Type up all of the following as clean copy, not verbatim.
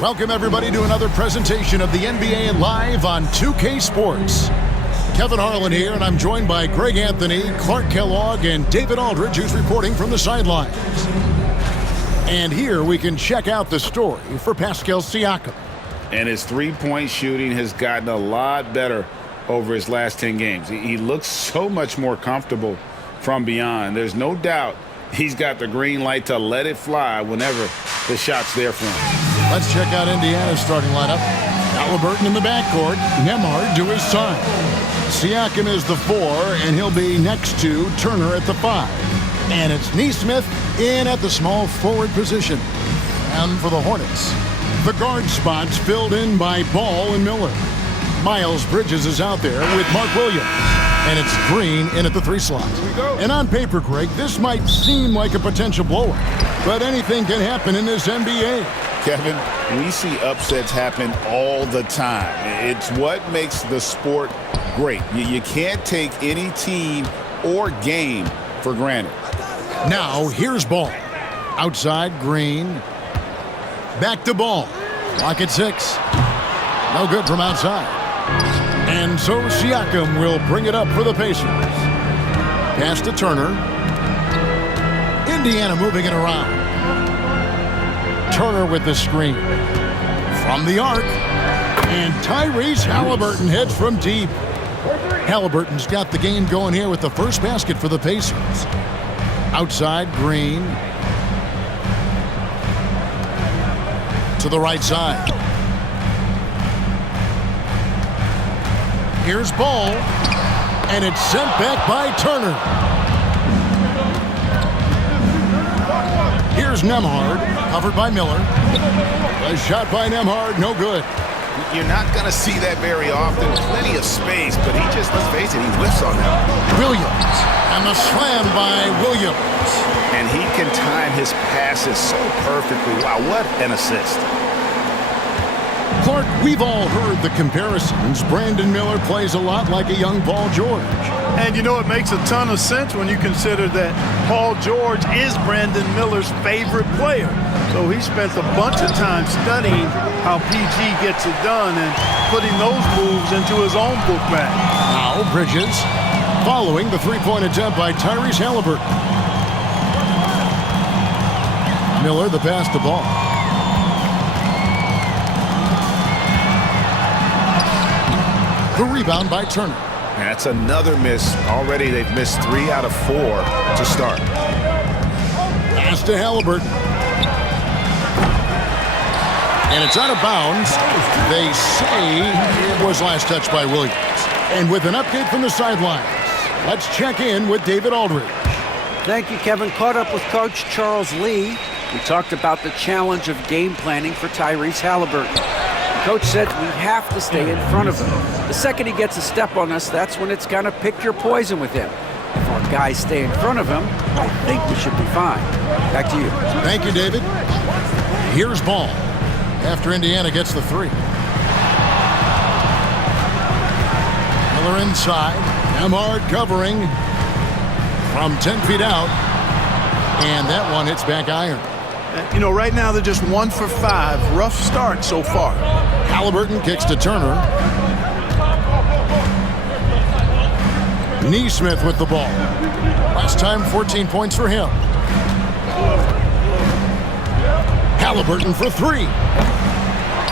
Welcome, everybody, to another presentation of the NBA Live on 2K Sports. Kevin Harlan here, and I'm joined by Greg Anthony, Clark Kellogg, and David Aldridge, who's reporting from the sidelines. And here we can check out the story for Pascal Siakam. And his three-point shooting has gotten a lot better over his last 10 games. He looks so much more comfortable from beyond. There's no doubt he's got the green light to let it fly whenever the shot's there for him. Let's check out Indiana's starting lineup. Halliburton in the backcourt. Nembhard to his side. Siakam is the 4, and he'll be next to Turner at the 5. And it's Nesmith in at the small forward position. And for the Hornets, the guard spots filled in by Ball and Miller. Miles Bridges is out there with Mark Williams. And it's Green in at the 3 slot. And on paper, Greg, this might seem like a potential blowout, but anything can happen in this NBA. Kevin, we see upsets happen all the time. It's what makes the sport great. You can't take any team or game for granted. Now, here's Ball. Outside, Green. Back to Ball. Clock at 6. No good from outside. And so Siakam will bring it up for the Pacers. Pass to Turner. Indiana moving it around. Turner with the screen. From the arc. And Tyrese Halliburton heads from deep. Halliburton's got the game going here with the first basket for the Pacers. Outside, Green. To the right side. Here's Ball. And it's sent back by Turner. Here's Nembhard, covered by Miller. A shot by Nembhard, no good. You're not going to see that very often. Plenty of space, but he just, let's face it, he whiffs on that. Williams, and the slam by Williams. And he can time his passes so perfectly. Wow, what an assist. Clark, we've all heard the comparisons. Brandon Miller plays a lot like a young Paul George. And you know, it makes a ton of sense when you consider that Paul George is Brandon Miller's favorite player. So he spent a bunch of time studying how PG gets it done and putting those moves into his own book bag. Now Bridges following the three-point attempt by Tyrese Halliburton. Miller the pass to Ball. The rebound by Turner. That's another miss. Already they've missed 3 out of 4 to start. Pass to Halliburton. And it's out of bounds. They say it was last touched by Williams. And with an update from the sidelines, let's check in with David Aldridge. Thank you, Kevin. Caught up with Coach Charles Lee. We talked about the challenge of game planning for Tyrese Halliburton. Coach said we have to stay in front of him. The second he gets a step on us, that's when it's going to pick your poison with him. If our guys stay in front of him, I think we should be fine. Back to you. Thank you, David. Here's Ball after Indiana gets the 3. Miller inside. Nembhard covering from 10 feet out. And that one hits back iron. You know, right now they're just 1 for 5. Rough start so far. Halliburton kicks to Turner. Nesmith with the ball. Last time, 14 points for him. Halliburton for 3.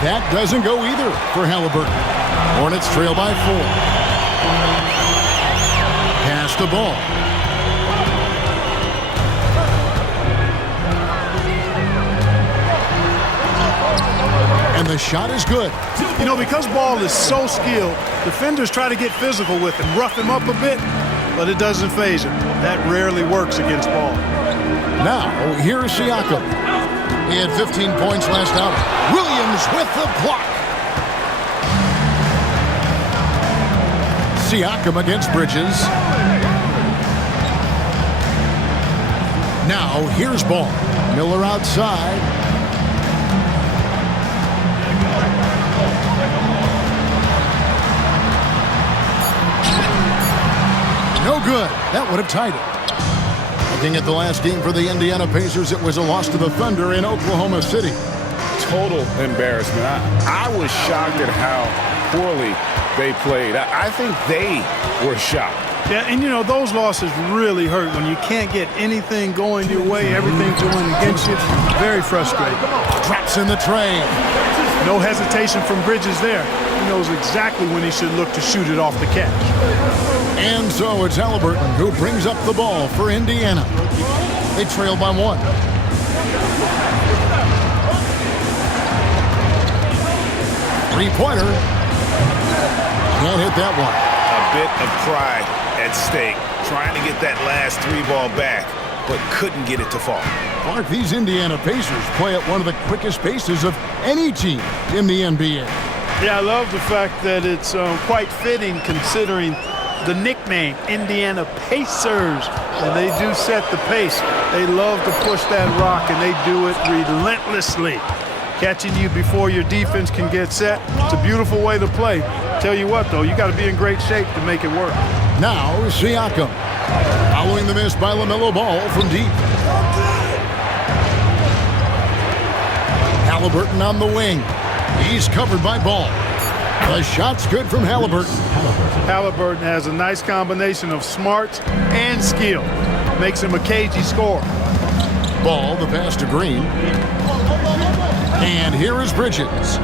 That doesn't go either for Halliburton. Hornets trail by 4. Pass the ball. And the shot is good. You know, because Ball is so skilled, defenders try to get physical with him, rough him up a bit, but it doesn't faze him. That rarely works against Ball. Now, here's Siakam. He had 15 points last outing. Williams with the block. Siakam against Bridges. Now, here's Ball. Miller outside. No good. That would have tied it. Looking at the last game for the Indiana Pacers, it was a loss to the Thunder in Oklahoma City. total embarrassment. I was shocked at how poorly they played. I think they were shocked. Yeah, and you know, those losses really hurt when you can't get anything going your way, everything's going against you. Very frustrating. Drops in the tray. No hesitation from Bridges there. He knows exactly when he should look to shoot it off the catch. And so it's Halliburton who brings up the ball for Indiana. They trail by 1. Three-pointer. Can't hit that one. A bit of pride at stake, trying to get that last 3-ball back, but couldn't get it to fall. Clark, these Indiana Pacers play at one of the quickest paces of any team in the NBA. Yeah, I love the fact that it's quite fitting considering the nickname, Indiana Pacers. And they do set the pace. They love to push that rock, and they do it relentlessly. Catching you before your defense can get set. It's a beautiful way to play. Tell you what, though, you got to be in great shape to make it work. Now Siakam. Following the miss by LaMelo Ball from deep. Halliburton on the wing. He's covered by Ball. The shot's good from Halliburton. Halliburton has a nice combination of smarts and skill. Makes him a cagey scorer. Ball, the pass to Green. And here is Bridges.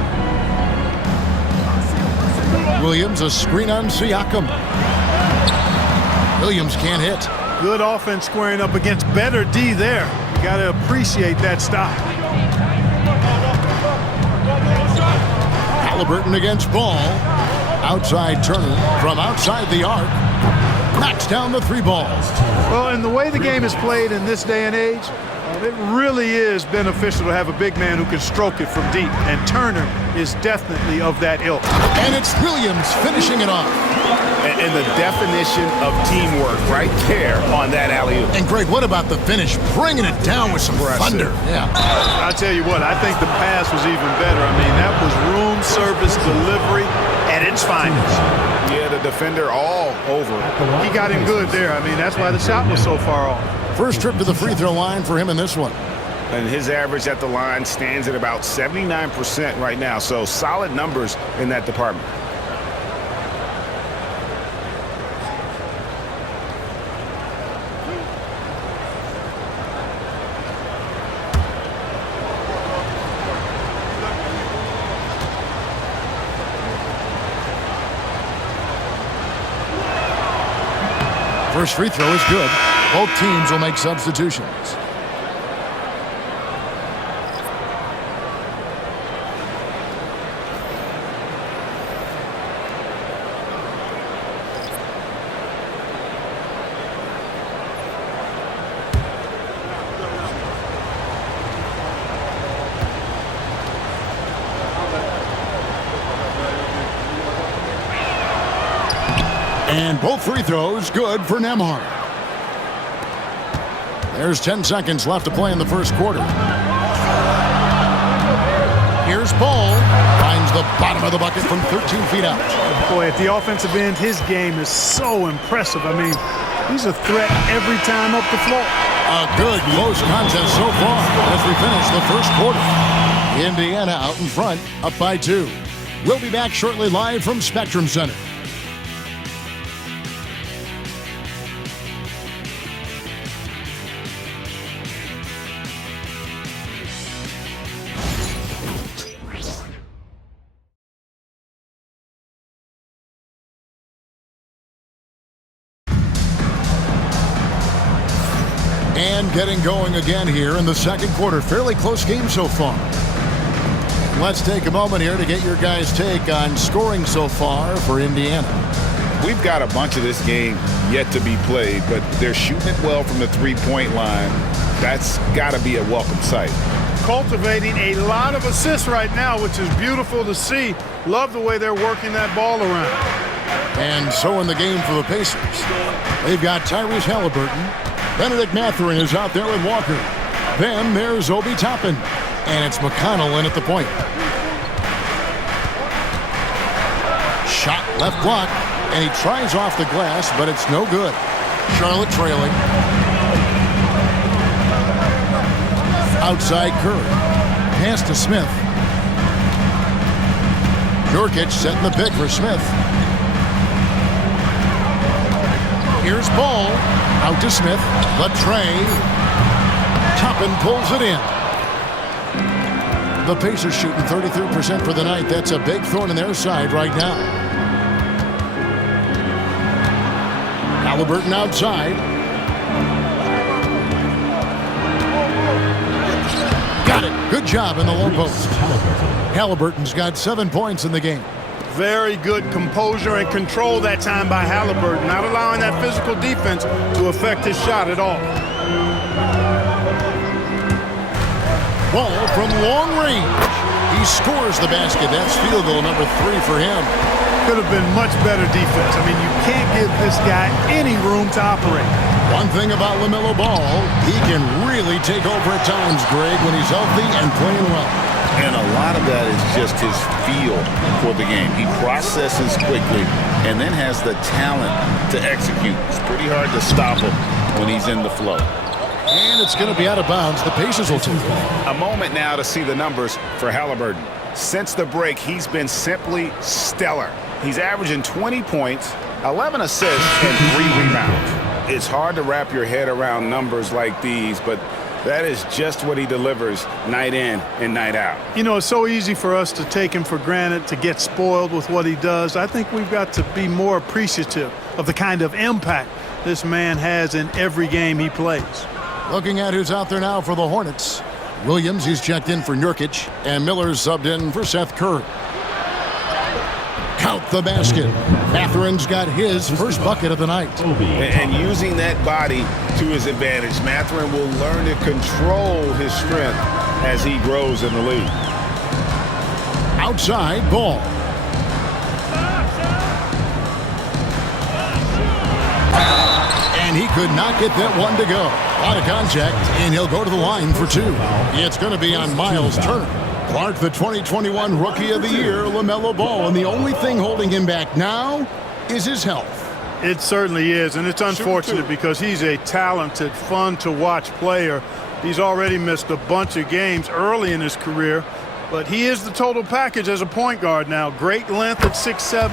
Williams, a screen on Siakam. Williams can't hit. Good offense squaring up against better D there. You got to appreciate that stop. Halliburton against Ball. Outside Turner from outside the arc. Knocks down the 3 ball. Well, and the way the game is played in this day and age, it really is beneficial to have a big man who can stroke it from deep. And Turner is definitely of that ilk. And it's Williams finishing it off. And the definition of teamwork right there on that alley-oop. And Greg, what about the finish? Bringing it down with some thunder. Yeah. I'll tell you what, I think the pass was even better. I mean, that was room service delivery at its finest. Yeah, the defender all over. He got him good there. I mean, that's why the shot was so far off. First trip to the free throw line for him in this one. And his average at the line stands at about 79% right now. So solid numbers in that department. First free throw is good. Both teams will make substitutions. And both free throws good for Nembhard. There's 10 seconds left to play in the first quarter. Here's Ball. Finds the bottom of the bucket from 13 feet out. Boy, at the offensive end, his game is so impressive. I mean, he's a threat every time up the floor. A good close contest so far as we finish the first quarter. Indiana out in front, up by 2. We'll be back shortly live from Spectrum Center. And getting going again here in the second quarter. Fairly close game so far. Let's take a moment here to get your guys' take on scoring so far for Indiana. We've got a bunch of this game yet to be played, but they're shooting it well from the three-point line. That's got to be a welcome sight. Cultivating a lot of assists right now, which is beautiful to see. Love the way they're working that ball around. And so in the game for the Pacers, they've got Tyrese Halliburton. Benedict Mathurin is out there with Walker. Then there's Obi Toppin. And it's McConnell in at the point. Shot left block. And he tries off the glass, but it's no good. Charlotte trailing. Outside Curry. Pass to Smith. Nurkic setting the pick for Smith. Here's Ball. Out to Smith. The tray. Toppin pulls it in. The Pacers shooting 33% for the night. That's a big thorn in their side right now. Halliburton outside. Got it. Good job in the low post. Halliburton's got 7 points in the game. Very good composure and control that time by Halliburton, not allowing that physical defense to affect his shot at all. Ball from long range. He scores the basket. That's field goal number 3 for him. Could have been much better defense. I mean, you can't give this guy any room to operate. One thing about LaMelo Ball, he can really take over at times, Greg, when he's healthy and playing well. And a lot of that is just his feel for the game. He processes quickly and then has the talent to execute. It's pretty hard to stop him when he's in the flow. And it's going to be out of bounds. The Pacers will take it. A moment now to see the numbers for Halliburton. Since the break, he's been simply stellar. He's averaging 20 points, 11 assists, and 3 rebounds. It's hard to wrap your head around numbers like these, but that is just what he delivers night in and night out. You know, it's so easy for us to take him for granted, to get spoiled with what he does. I think we've got to be more appreciative of the kind of impact this man has in every game he plays. Looking at who's out there now for the Hornets. Williams, he's checked in for Nurkic, and Miller's subbed in for Seth Curry. Count the basket. Matherin's got his first bucket of the night. And using that body to his advantage, Matherin will learn to control his strength as he grows in the league. Outside, Ball. And he could not get that one to go. A lot of contact, and he'll go to the line for 2. It's going to be on Miles Turner. Clark, the 2021 Rookie of the Year, LaMelo Ball, and the only thing holding him back now is his health. It certainly is, and it's unfortunate because he's a talented, fun-to-watch player. He's already missed a bunch of games early in his career, but he is the total package as a point guard now. Great length at 6'7",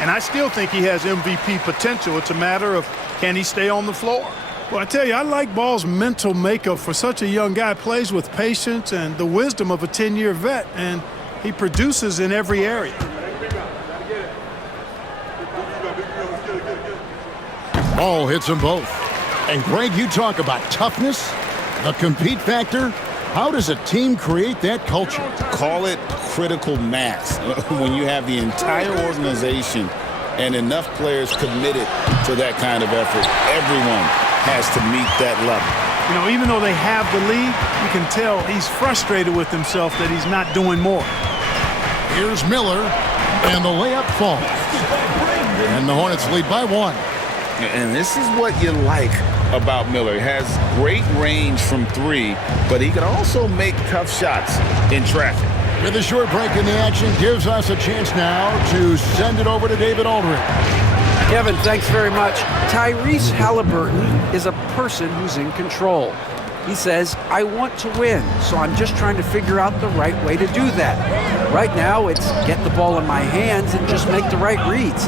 and I still think he has MVP potential. It's a matter of, can he stay on the floor? Well, I tell you, I like Ball's mental makeup for such a young guy. Plays with patience and the wisdom of a 10-year vet, and he produces in every area. Ball hits them both. And, Greg, you talk about toughness, the compete factor. How does a team create that culture? Call it critical mass. When you have the entire organization and enough players committed to that kind of effort, everyone has to meet that level. You know, even though they have the lead, you can tell he's frustrated with himself that he's not doing more. Here's Miller, and the layup falls. And the Hornets lead by 1. And this is what you like about Miller. He has great range from 3, but he can also make tough shots in traffic. With a short break in the action, gives us a chance now to send it over to David Aldridge. Kevin, thanks very much. Tyrese Halliburton is a person who's in control. He says, I want to win, so I'm just trying to figure out the right way to do that. Right now, it's get the ball in my hands and just make the right reads.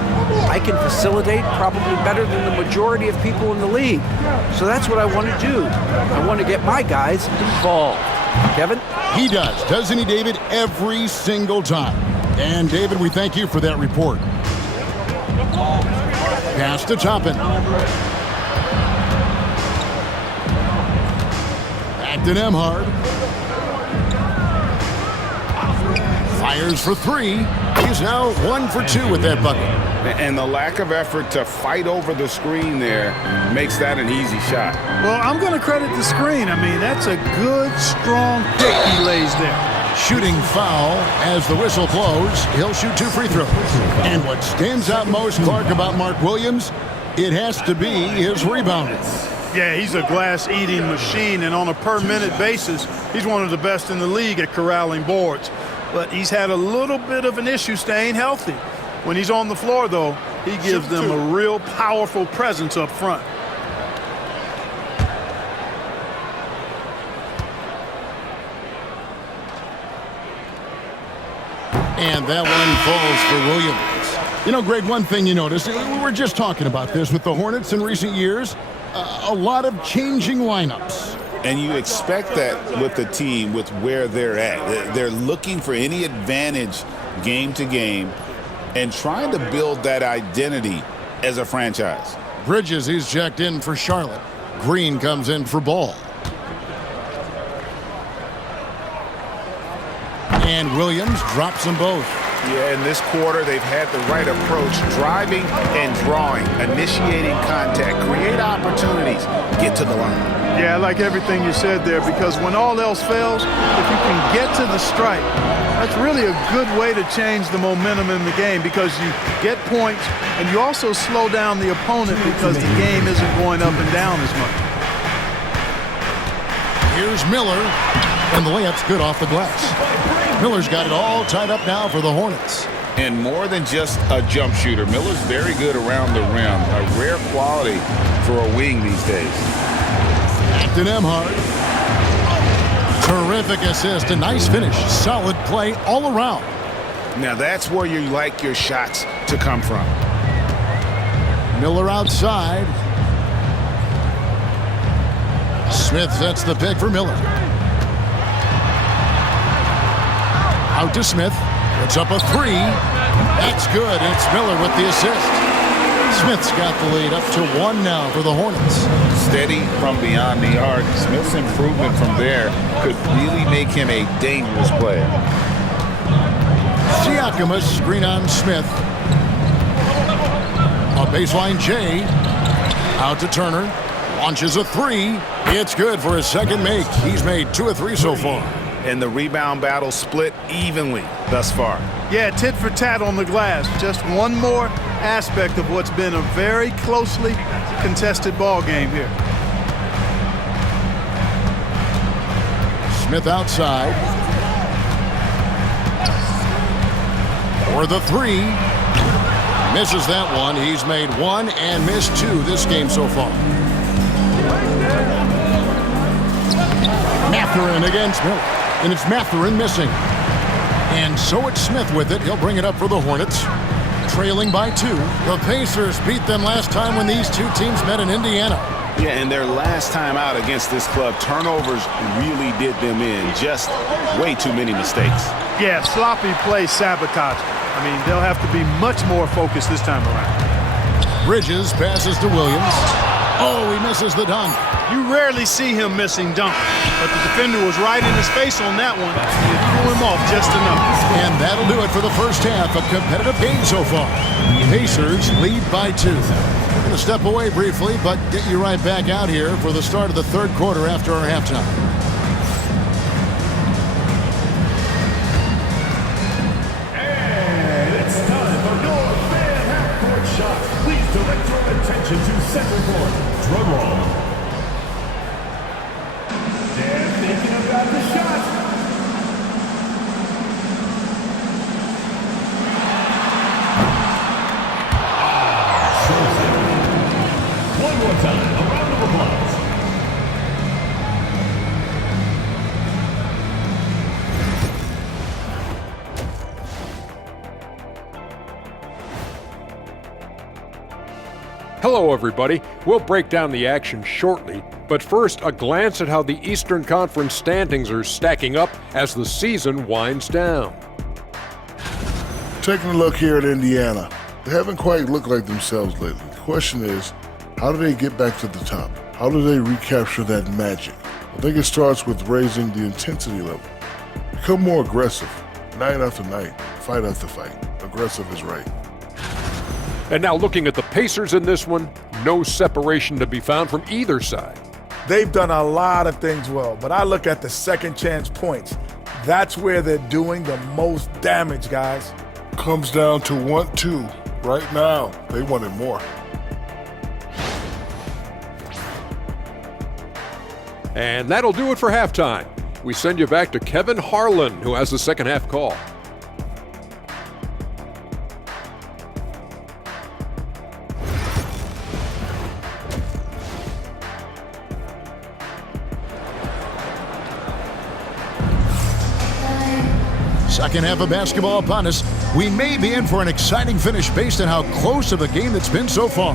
I can facilitate probably better than the majority of people in the league. So that's what I want to do. I want to get my guys involved. Kevin? He does, doesn't he, David? Every single time. And, David, we thank you for that report. Pass to Toppin. Back to Nembhard. Fires for 3. He's now 1 for 2 with that bucket. And the lack of effort to fight over the screen there makes that an easy shot. Well, I'm going to credit the screen. I mean, that's a good, strong pick he lays there. Shooting foul as the whistle blows. He'll shoot 2 free throws. And what stands out most, Clark, about Mark Williams, it has to be his rebounding. Yeah, he's a glass-eating machine, and on a per-minute basis, he's one of the best in the league at corralling boards. But he's had a little bit of an issue staying healthy. When he's on the floor, though, he gives them a real powerful presence up front. And that one falls for Williams. You know, Greg, one thing you notice, we were just talking about this with the Hornets in recent years, a lot of changing lineups. And you expect that with the team, with where they're at. They're looking for any advantage game to game and trying to build that identity as a franchise. Bridges, he's checked in for Charlotte. Green comes in for Ball. And Williams drops them both. Yeah, in this quarter, they've had the right approach, driving and drawing, initiating contact, create opportunities, get to the line. Yeah, I like everything you said there, because when all else fails, if you can get to the stripe, that's really a good way to change the momentum in the game, because you get points and you also slow down the opponent because the game isn't going up and down as much. Here's Miller, and the layup's good off the glass. Miller's got it all tied up now for the Hornets. And more than just a jump shooter, Miller's very good around the rim, a rare quality for a wing these days. Acton Emhart. Terrific assist, a nice finish, solid play all around. Now that's where you like your shots to come from. Miller outside. Smith sets the pick for Miller. Out to Smith. Puts up a three. That's good. It's Miller with the assist. Smith's got the lead up to 1 now for the Hornets. Steady from beyond the arc. Smith's improvement from there could really make him a dangerous player. Siakam, screen on Smith. A baseline J. Out to Turner. Launches a three. It's good for his second make. He's made 2 of 3 so far. And the rebound battle split evenly thus far. Yeah, tit for tat on the glass. Just one more aspect of what's been a very closely contested ball game here. Smith outside. For the three. Misses that one. He's made 1 and missed 2 this game so far. Mathurin against Miller. And it's Mathurin missing. And so it's Smith with it. He'll bring it up for the Hornets. Trailing by 2. The Pacers beat them last time when these two teams met in Indiana. Yeah, and their last time out against this club, turnovers really did them in. Just way too many mistakes. Yeah, sloppy play sabotage. I mean, they'll have to be much more focused this time around. Bridges passes to Williams. Oh, he misses the dunk. You rarely see him missing dunk, but the defender was right in his face on that one. It threw him off just enough. And that'll do it for the first half. A competitive game so far. Pacers lead by 2. We're going to step away briefly, but get you right back out here for the start of the third quarter after our halftime. And it's time for your fan half-court shot. Please direct your attention to center court. Drum roll. They're thinking about the shot. One more time, a round of applause. Hello, everybody. We'll break down the action shortly, but first, a glance at how the Eastern Conference standings are stacking up as the season winds down. Taking a look here at Indiana, they haven't quite looked like themselves lately. The question is, how do they get back to the top? How do they recapture that magic? I think it starts with raising the intensity level. Become more aggressive, night after night, fight after fight. Aggressive is right. And now looking at the Pacers in this one, no separation to be found from either side. They've done a lot of things well, but I look at the second chance points. That's where they're doing the most damage, guys. Comes down to 1-2. Right now, they wanted more. And that'll do it for halftime. We send you back to Kevin Harlan, who has the second half call. second half of basketball upon us. We may be in for an exciting finish based on how close of a game that's been so far.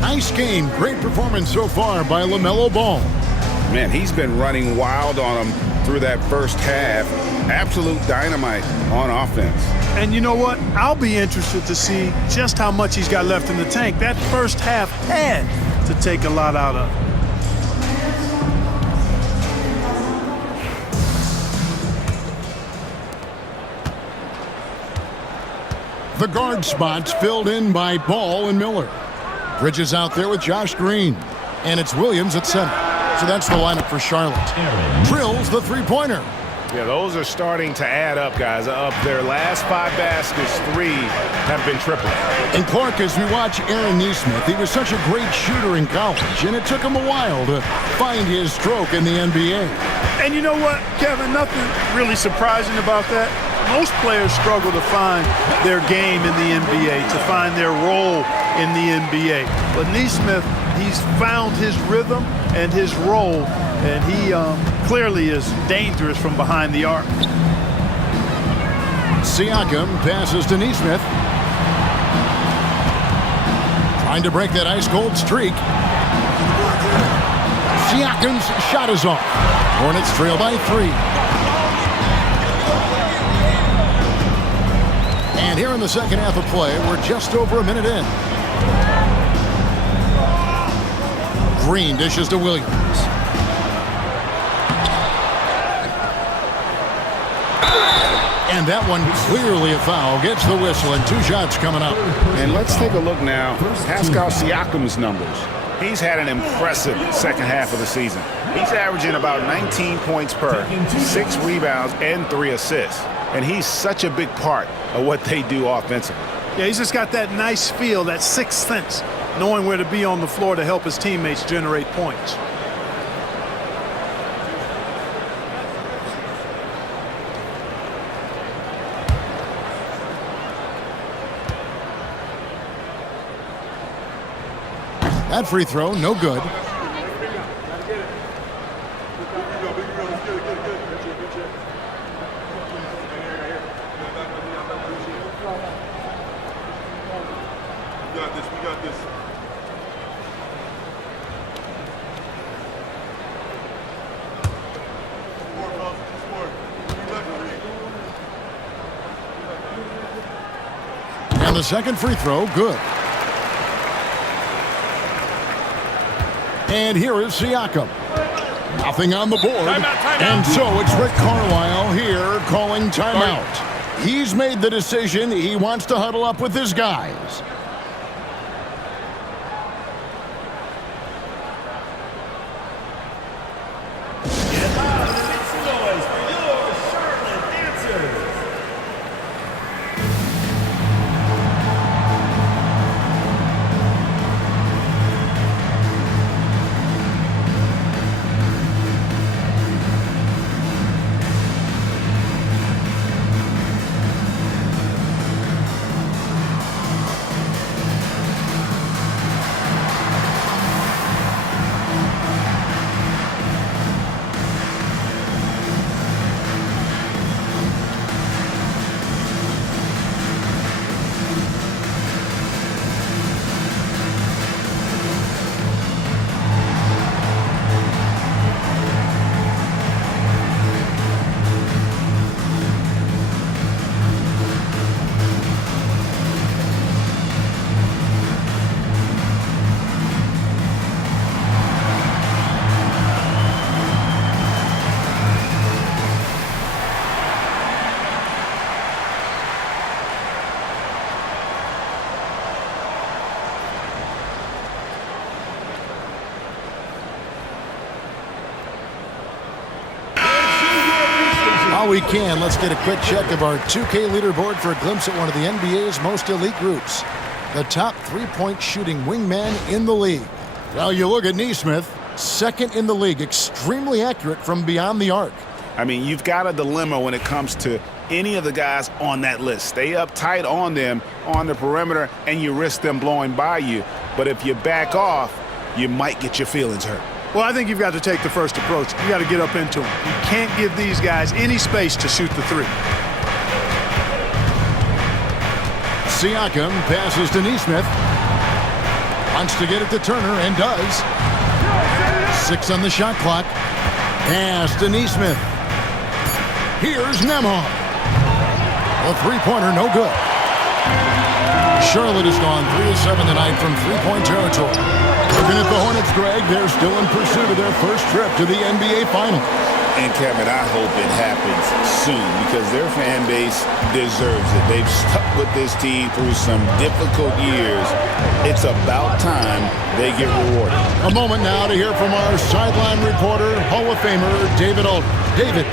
Nice game. Great performance so far by LaMelo Ball. Man, he's been running wild on him through that first half. Absolute dynamite on offense. And you know what? I'll be interested to see just how much he's got left in the tank. That first half had to take a lot out of him. The guard spots filled in by Ball and Miller. Bridges out there with Josh Green. And it's Williams at center. So that's the lineup for Charlotte. Drills the three-pointer. Yeah, those are starting to add up, guys. Of their last 5 baskets, 3 have been triples. And Clark, as we watch Aaron Nesmith, he was such a great shooter in college, and it took him a while to find his stroke in the NBA. And you know what, Kevin? Nothing really surprising about that. Most players struggle to find their game in the NBA, to find their role in the NBA. But Nesmith, he's found his rhythm and his role, and he clearly is dangerous from behind the arc. Siakam passes to Nesmith. Trying to break that ice-cold streak. Siakam's shot is off. Hornets trail by 3. And here in the second half of play, we're just over a minute in. Green dishes to Williams. And that one clearly a foul. Gets the whistle and 2 shots coming up. And let's take a look now. Pascal Siakam's numbers. He's had an impressive second half of the season. He's averaging about 19 points per, 6 rebounds, and 3 assists. And he's such a big part of what they do offensively. Yeah, he's just got that nice feel, that sixth sense, knowing where to be on the floor to help his teammates generate points. That free throw, no good. And the second free throw, good. And here is Siakam. Nothing on the board. Timeout. And so it's Rick Carlisle here calling timeout. He's made the decision. He wants to huddle up with his guys. While we can, let's get a quick check of our 2K leaderboard for a glimpse at one of the NBA's most elite groups. The top three-point shooting wingman in the league. Well, you look at Nesmith, second in the league, extremely accurate from beyond the arc. I mean, you've got a dilemma when it comes to any of the guys on that list. Stay up tight on them on the perimeter, and you risk them blowing by you. But if you back off, you might get your feelings hurt. Well, I think you've got to take the first approach. You got to get up into them. You can't give these guys any space to shoot the three. Siakam passes to Neesmith. Wants to get it to Turner and does. 6 on the shot clock. Pass to Neesmith. Here's Nembhard. A three-pointer, no good. Charlotte has gone 3 of 7 tonight from three-point territory. Looking at the Hornets, Greg, they're still in pursuit of their first trip to the NBA Finals. And Kevin, I hope it happens soon because their fan base deserves it. They've stuck with this team through some difficult years. It's about time they get rewarded. A moment now to hear from our sideline reporter, Hall of Famer David Aldridge. David.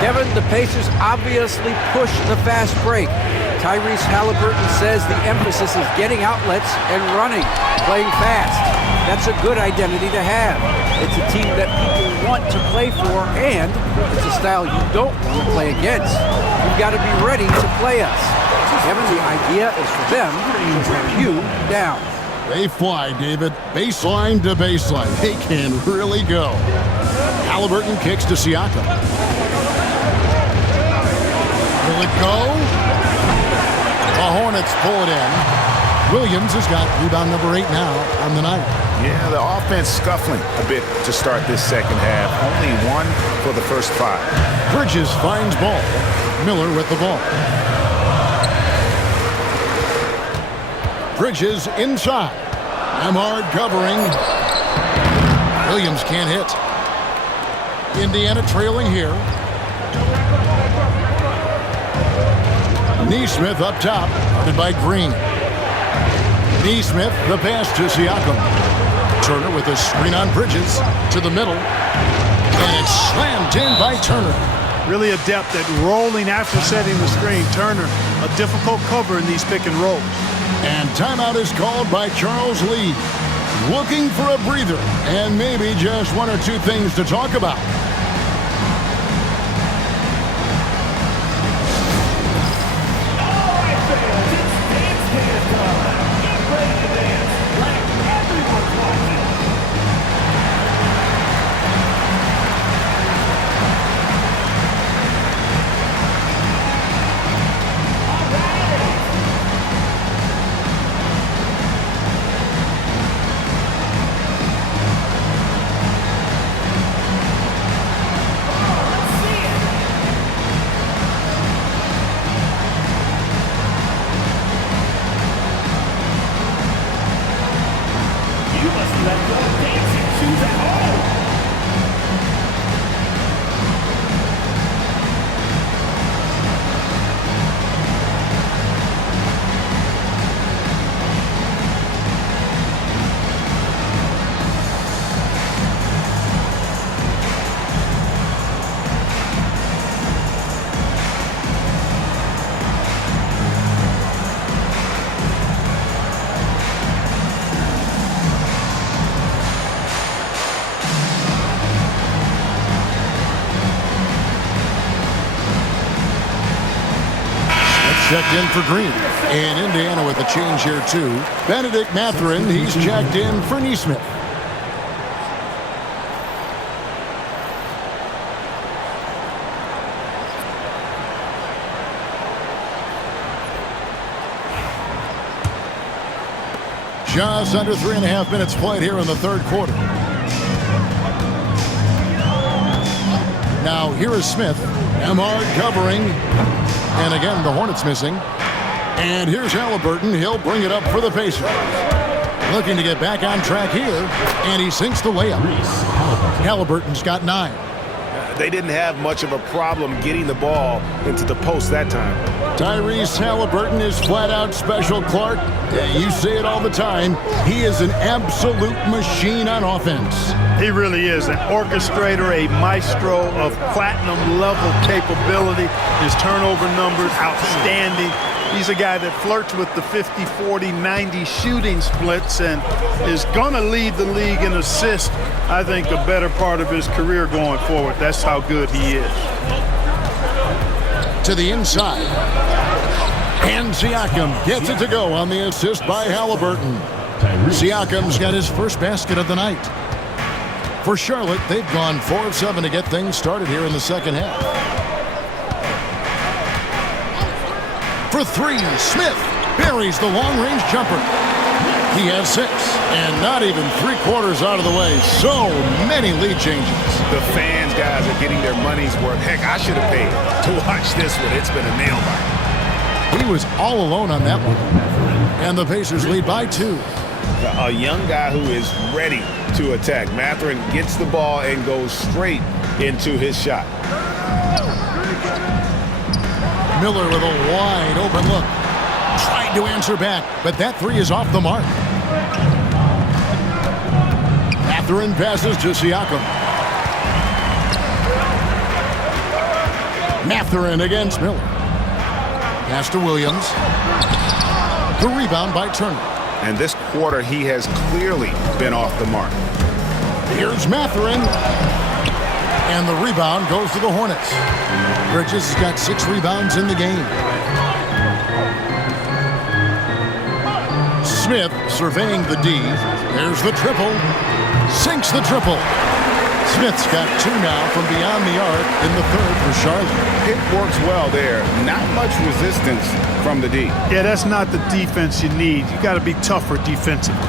Kevin, the Pacers obviously push the fast break. Tyrese Halliburton says the emphasis is getting outlets and running, playing fast. That's a good identity to have. It's a team that people want to play for, and it's a style you don't want to play against. You've got to be ready to play us. Kevin, the idea is for them to wear you down. They fly, David. Baseline to baseline. They can really go. Halliburton kicks to Siakam. Will it go? The Hornets pull it in. Williams has got rebound number 8 now on the night. Yeah, the offense scuffling a bit to start this second half. Only 1 for the first 5. Bridges finds ball. Miller with the ball. Bridges inside. Nembhard covering. Williams can't hit. Indiana trailing here. Neesmith up top, guarded by Green. Neesmith, the pass to Siakam. Turner with a screen on Bridges to the middle. And it's slammed in by Turner. Really adept at rolling after setting the screen. Turner, a difficult cover in these pick and rolls. And timeout is called by Charles Lee. Looking for a breather and maybe just 1 or 2 things to talk about. Checked in for Green. And Indiana with a change here, too. Benedict Mathurin, he's checked in for Neesmith. Just under 3.5 minutes played here in the third quarter. Now, here is Smith. Nembhard covering. And again, the Hornets missing. And here's Halliburton. He'll bring it up for the Pacers. Looking to get back on track here. And he sinks the layup. Halliburton's got 9. They didn't have much of a problem getting the ball into the post that time. Tyrese Halliburton is flat-out special, Clark. You say it all the time. He is an absolute machine on offense. He really is an orchestrator, a maestro of platinum-level capability. His turnover numbers, outstanding. He's a guy that flirts with the 50, 40, 90 shooting splits and is going to lead the league in assists, I think, the better part of his career going forward. That's how good he is. To the inside. And Siakam gets it to go on the assist by Halliburton. Siakam's got his first basket of the night. For Charlotte, they've gone 4 of 7 to get things started here in the second half. For 3, Smith. buries the long-range jumper. He has 6, and not even 3/4 out of the way. So many lead changes. The fans, guys, are getting their money's worth. Heck, I should have paid to watch this one. It's been a nail-biter. He was all alone on that one. And the Pacers lead by 2. A young guy who is ready to attack. Mathurin gets the ball and goes straight into his shot. Miller with a wide open look. Tried to answer back, but that 3 is off the mark. Mathurin passes to Siakam. Mathurin against Miller. Pass to Williams. The rebound by Turner. And this quarter, he has clearly been off the mark. Here's Mathurin. And the rebound goes to the Hornets. Bridges has got 6 rebounds in the game. Smith surveying the D. There's the triple. Sinks the triple. Smith's got 2 now from beyond the arc in the 3rd for Charlotte. It works well there. Not much resistance from the D. Yeah, that's not the defense you need. You got to be tougher defensively.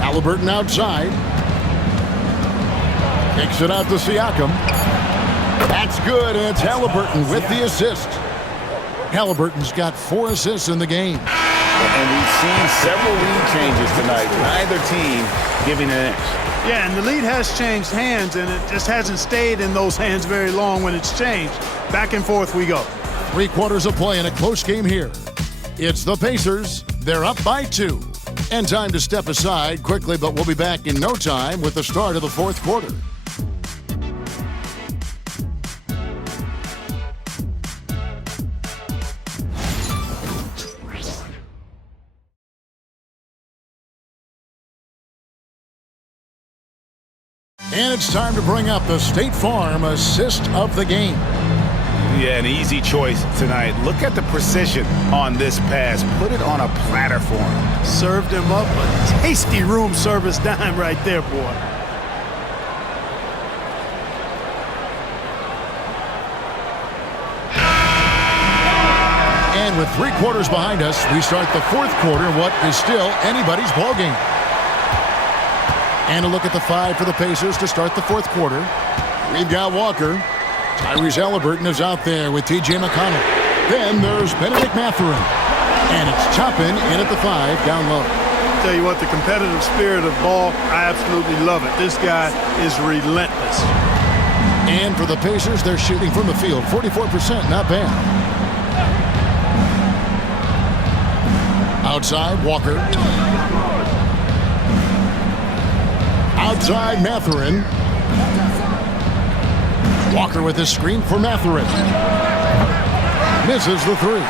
Halliburton outside. Kicks it out to Siakam. That's good, and it's Halliburton with the assist. Halliburton's got 4 assists in the game. And we've seen several lead changes tonight. Neither team giving an inch. Yeah, and the lead has changed hands, and it just hasn't stayed in those hands very long when it's changed. Back and forth we go. 3/4 of play in a close game here. It's the Pacers. They're up by 2. And time to step aside quickly, but we'll be back in no time with the start of the 4th quarter. And it's time to bring up the State Farm assist of the game. Yeah, an easy choice tonight. Look at the precision on this pass. Put it on a platter for him. Served him up a tasty room service dime right there, boy. And with 3/4 behind us, we start the 4th quarter, what is still anybody's ballgame. And a look at the 5 for the Pacers to start the 4th quarter. We've got Walker. Tyrese Halliburton is out there with T.J. McConnell. Then there's Benedict Mathurin. And it's Toppin in at the 5 down low. Tell you what, the competitive spirit of ball, I absolutely love it. This guy is relentless. And for the Pacers, they're shooting from the field. 44%, not bad. Outside, Walker. Outside, Mathurin. Walker with his screen for Mathurin. Misses the 3.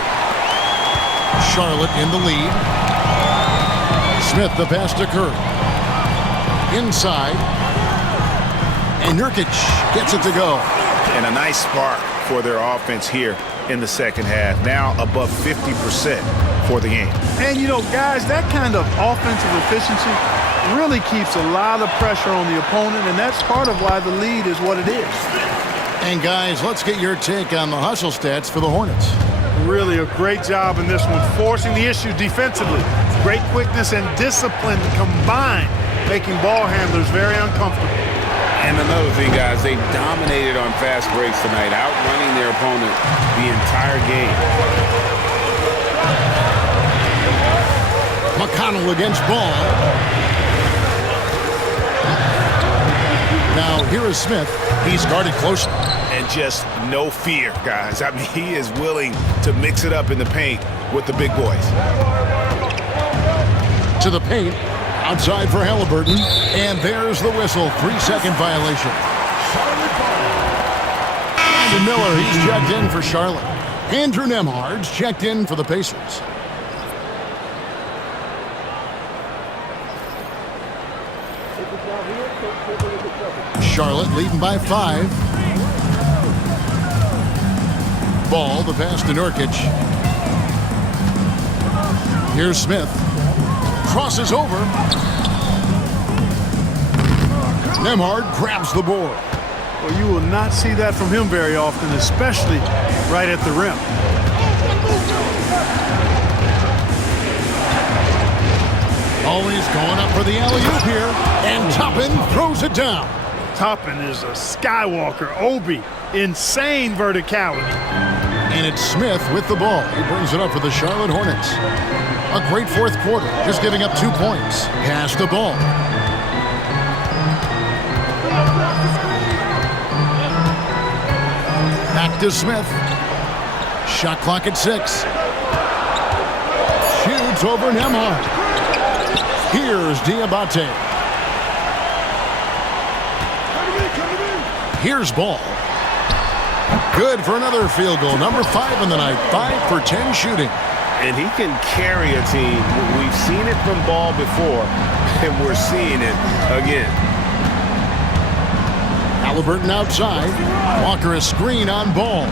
Charlotte in the lead. Smith the pass to Curry. Inside. And Nurkic gets it to go. And a nice spark for their offense here in the second half. Now above 50% for the game. And, you know, guys, that kind of offensive efficiency really keeps a lot of pressure on the opponent, and that's part of why the lead is what it is. And, guys, let's get your take on the hustle stats for the Hornets. Really a great job in this one, forcing the issue defensively. Great quickness and discipline combined, making ball handlers very uncomfortable. And another thing, guys, they dominated on fast breaks tonight, outrunning their opponent the entire game. McConnell against Ball. Now, here is Smith. He's guarded closely. And just no fear, guys. I mean, he is willing to mix it up in the paint with the big boys. To the paint. Outside for Halliburton. And there's the whistle. 3-second violation. And Miller, he's checked in for Charlotte. Andrew Nembhard's checked in for the Pacers. Charlotte leading by 5. Ball, the pass to Nurkic. Here's Smith. Crosses over. Nembhard grabs the board. Well, you will not see that from him very often, especially right at the rim. Always going up for the alley-oop here, and Toppin throws it down. Toppin is a Skywalker, Obi, insane verticality. And it's Smith with the ball. He brings it up for the Charlotte Hornets. A great fourth quarter, just giving up 2 points. Pass the ball. Back to Smith. Shot clock at 6. Shoots over Nembhard. Here's Diabate. Here's Ball. Good for another field goal. Number 5 in the night. 5 for 10 shooting. And he can carry a team. We've seen it from Ball before, and we're seeing it again. Halliburton outside. Walker a screen on Ball.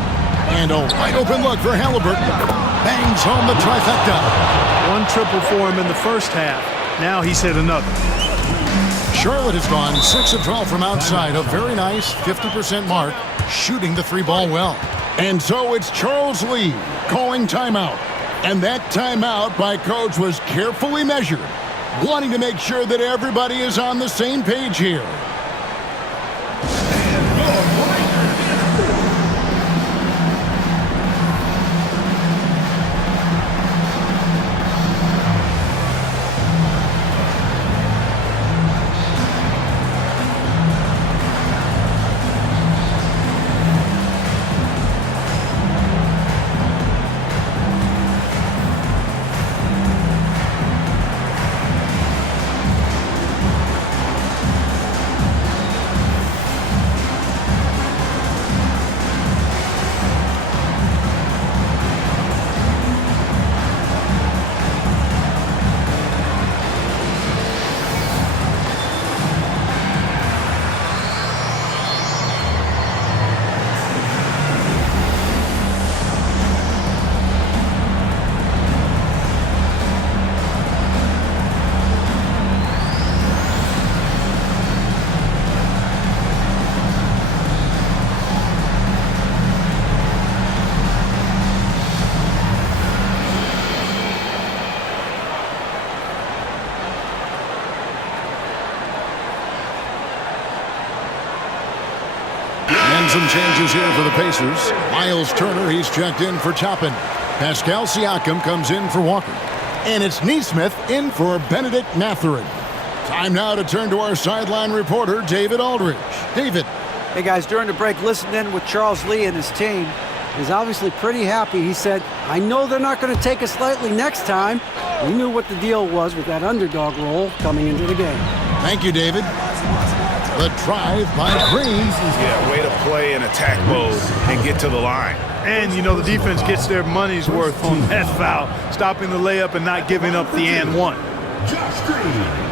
And a wide open look for Halliburton. Bangs home the trifecta. 1 triple for him in the first half. Now he's hit another. Charlotte has gone 6 of 12 from outside. A very nice 50% mark, shooting the 3-ball well. And so it's Charles Lee calling timeout. And that timeout by Coach was carefully measured, wanting to make sure that everybody is on the same page here. And some changes here for the Pacers. Miles Turner, he's checked in for Toppin. Pascal Siakam comes in for Walker. And it's Nesmith in for Benedict Mathurin. Time now to turn to our sideline reporter, David Aldridge. David. Hey, guys, during the break, listened in with Charles Lee and his team. He's obviously pretty happy. He said, I know they're not going to take us lightly next time. We knew what the deal was with that underdog role coming into the game. Thank you, David. The drive by Green. Yeah, way to play in attack mode and get to the line. And, you know, the defense gets their money's worth on that foul, stopping the layup and not giving up the and one. Josh Green.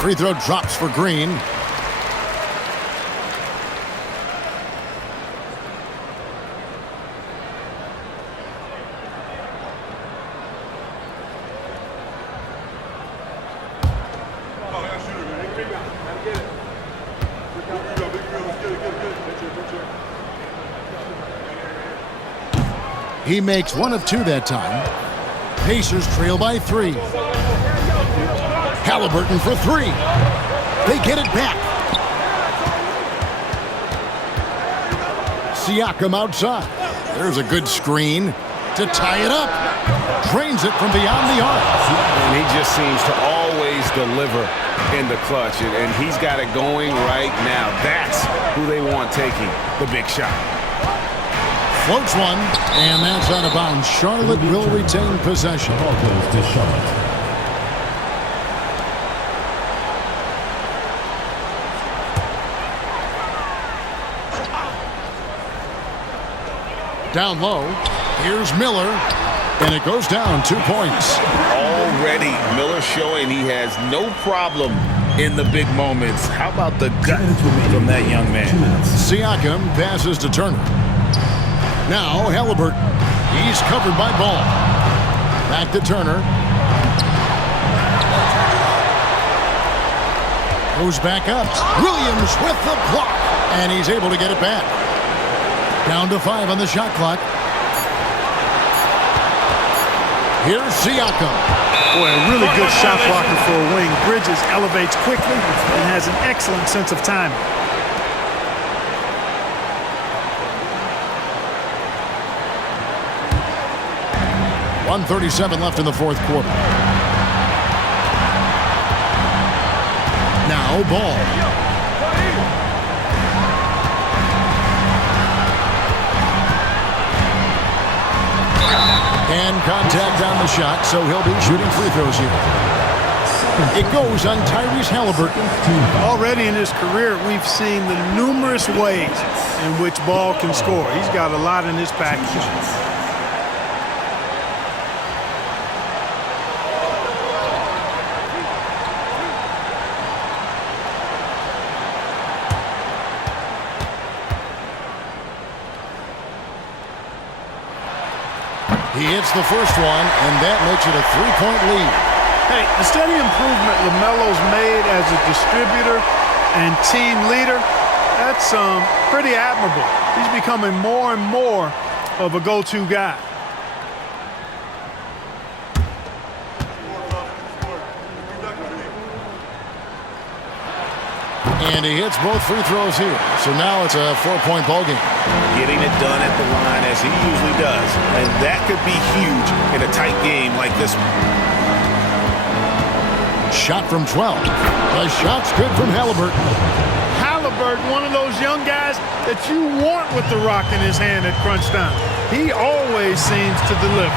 Free throw drops for Green. He makes 1 of 2 that time. Pacers trail by 3. Halliburton for 3. They get it back. Siakam outside. There's a good screen to tie it up. Drains it from beyond the arc. And he just seems to always deliver in the clutch. And he's got it going right now. That's who they want taking the big shot. Floats one, and that's out of bounds. Charlotte will retain possession. Ball goes to Charlotte. Down low, here's Miller, and it goes down 2 points. Already, Miller showing he has no problem in the big moments. How about the gut from that young man? Siakam passes to Turner. Now Halliburton. He's covered by Ball. Back to Turner. Goes back up. Williams with the block. And he's able to get it back. Down to 5 on the shot clock. Here's Siakam. Boy, a really good shot blocker for a wing. Bridges elevates quickly and has an excellent sense of timing. .137 left in the fourth quarter. Now Ball. And contact on the shot, so he'll be shooting free throws here. It goes on Tyrese Halliburton. Already in his career, we've seen the numerous ways in which Ball can score. He's got a lot in his package. He hits the first one, and that makes it a 3-point lead. Hey, the steady improvement LaMelo's made as a distributor and team leader, that's pretty admirable. He's becoming more and more of a go-to guy. And he hits both free throws here. So now it's a 4-point ball game. Getting it done at the line as he usually does. And that could be huge in a tight game like this one. Shot from 12. The shot's good from Halliburton. Halliburton, one of those young guys that you want with the rock in his hand at crunch time. He always seems to deliver.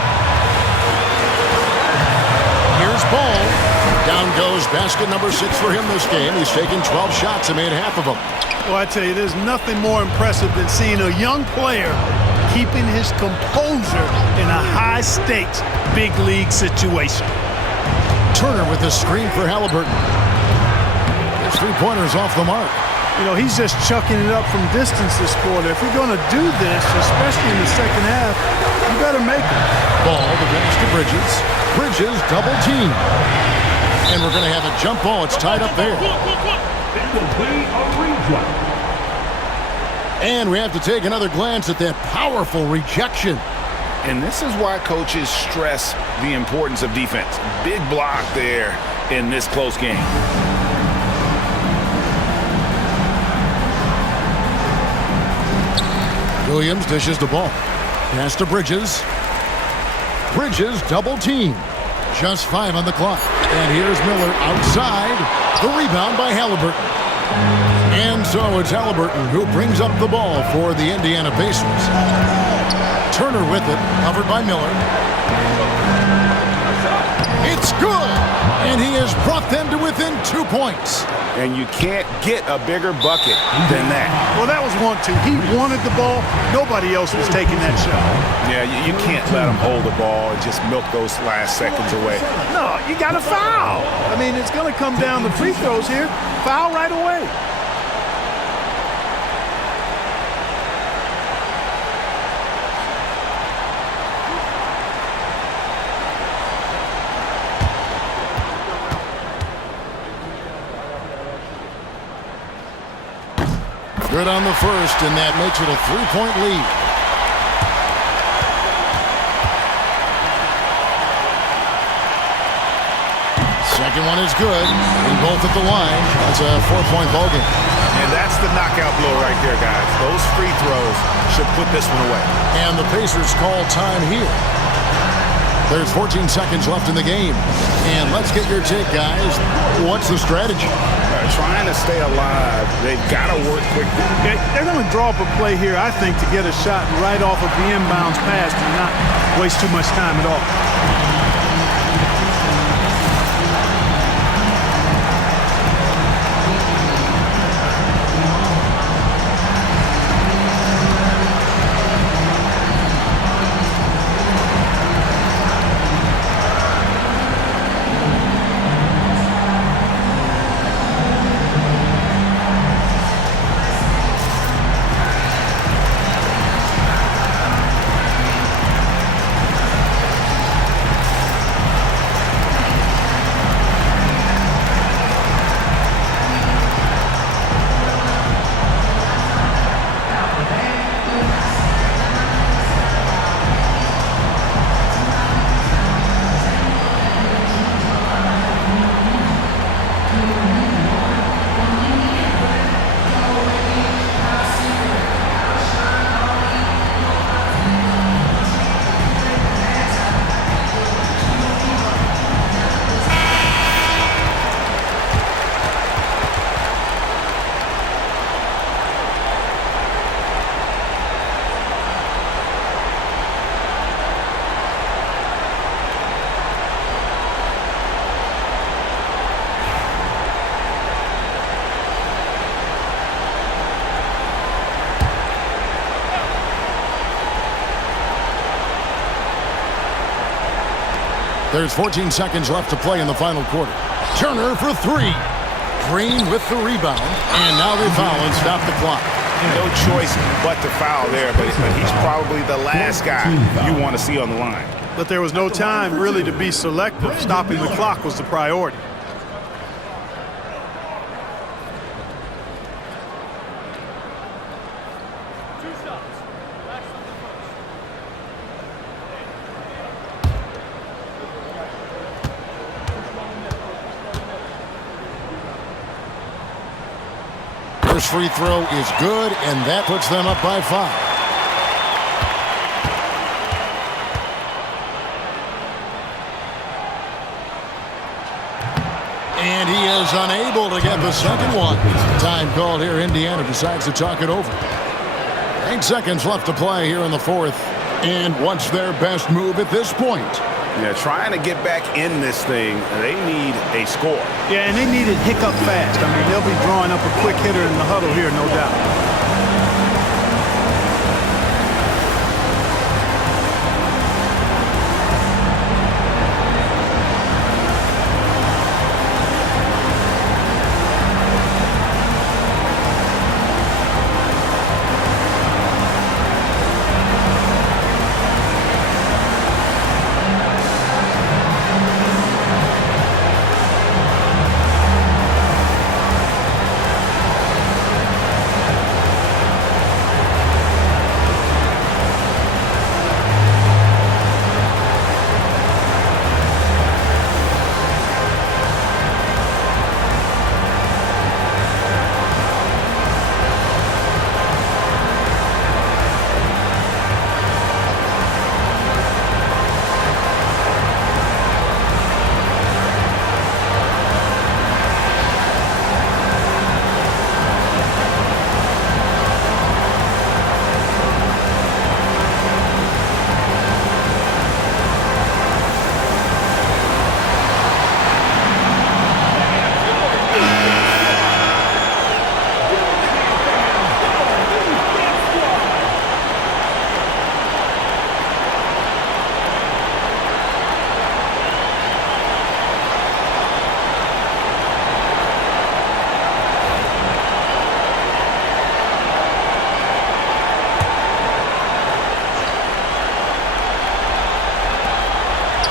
Here's Ball. Down goes basket number 6 for him this game. He's taken 12 shots and made half of them. Well, I tell you, there's nothing more impressive than seeing a young player keeping his composure in a high-stakes, big league situation. Turner with the screen for Halliburton. His three-pointer's off the mark. You know, he's just chucking it up from distance this quarter. If you're going to do this, especially in the second half, you better make it. Ball, the pass to Bridges. Bridges double team. And we're going to have a jump ball. It's tied up there. And we have to take another glance at that powerful rejection. And this is why coaches stress the importance of defense. Big block there in this close game. Williams dishes the ball. Pass to Bridges. Bridges double team. Just 5 on the clock. And here's Miller outside. The rebound by Halliburton. And so it's Halliburton who brings up the ball for the Indiana Pacers. Turner with it, covered by Miller. It's good! And he has brought them to within 2 points. And you can't get a bigger bucket than that. Well, that was 1-2. He wanted the ball. Nobody else was taking that shot. Yeah, you can't let him hold the ball and just milk those last seconds away. No, you got to foul. I mean, it's going to come down to free throws here. Foul right away. Good on the first, and that makes it a 3-point lead. Second one is good, and both at the line. That's a 4-point ball game. And that's the knockout blow right there, guys. Those free throws should put this one away. And the Pacers call time here. There's 14 seconds left in the game. And let's get your take, guys. What's the strategy? Trying to stay alive. They've got to work quickly. They're going to draw up a play here, I think, to get a shot right off of the inbounds pass and not waste too much time at all. There's 14 seconds left to play in the final quarter. Turner for three. Green with the rebound. And now they foul and stop the clock. No choice but to foul there, but he's probably the last guy you want to see on the line. But there was no time really to be selective. Stopping the clock was the priority. First free throw is good, and that puts them up by 5. And he is unable to get the second one. Time called here. Indiana decides to talk it over. 8 seconds left to play here in the fourth. And what's their best move at this point? Yeah, trying to get back in this thing, they need a score. Yeah, and they need it hiccup fast. I mean, they'll be drawing up a quick hitter in the huddle here, no doubt.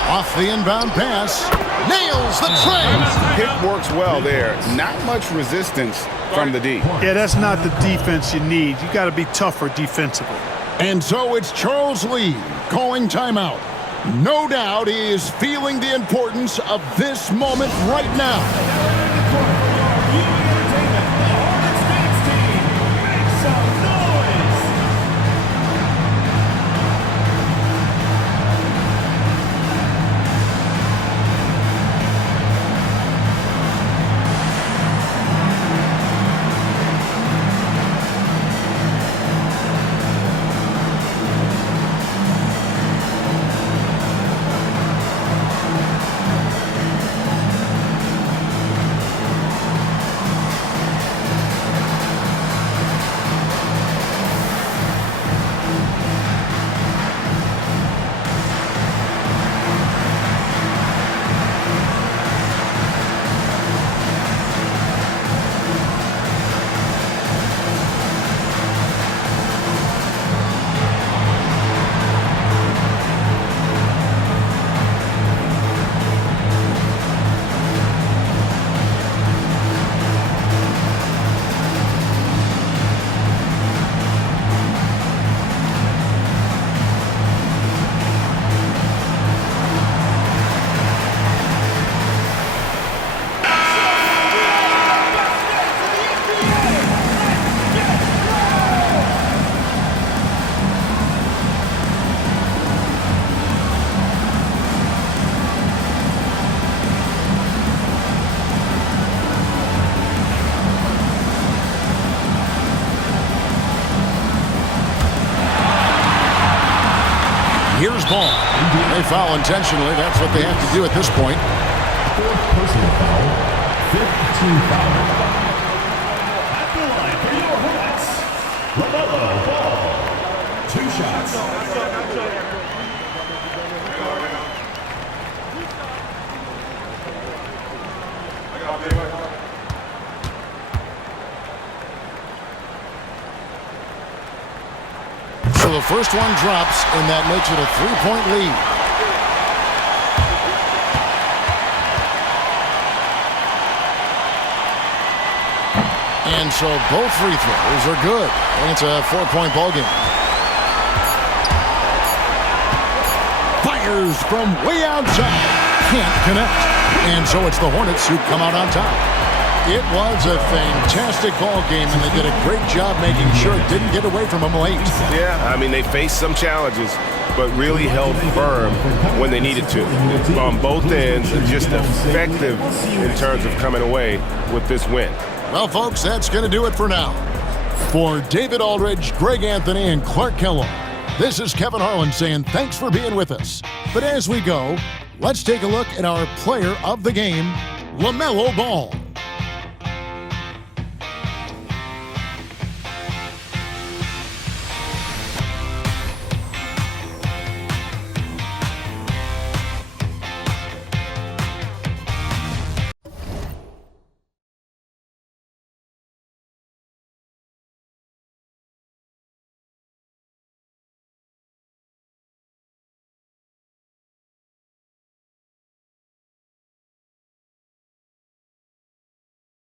Off the inbound pass. Nails the tray. Hit works well there. Not much resistance from the D. Yeah, that's not the defense you need. You got to be tougher defensively. And so it's Charles Lee calling timeout. No doubt he is feeling the importance of this moment right now. Here's ball. They foul intentionally. That's what they have to do at this point. Fourth personal foul. Fifth team foul. At the line for your Hornets, LaMelo Ball. 2 shots. So the first one drops, and that makes it a 3-point lead. And so both free throws are good, and it's a 4-point ball game. Fires from way outside. Can't connect. And so it's the Hornets who come out on top. It was a fantastic ball game, and they did a great job making sure it didn't get away from them late. Yeah, I mean, they faced some challenges, but really held firm when they needed to. On both ends, and just effective in terms of coming away with this win. Well, folks, that's going to do it for now. For David Aldridge, Greg Anthony, and Clark Kellogg, this is Kevin Harlan saying thanks for being with us. But as we go, let's take a look at our player of the game, LaMelo Ball.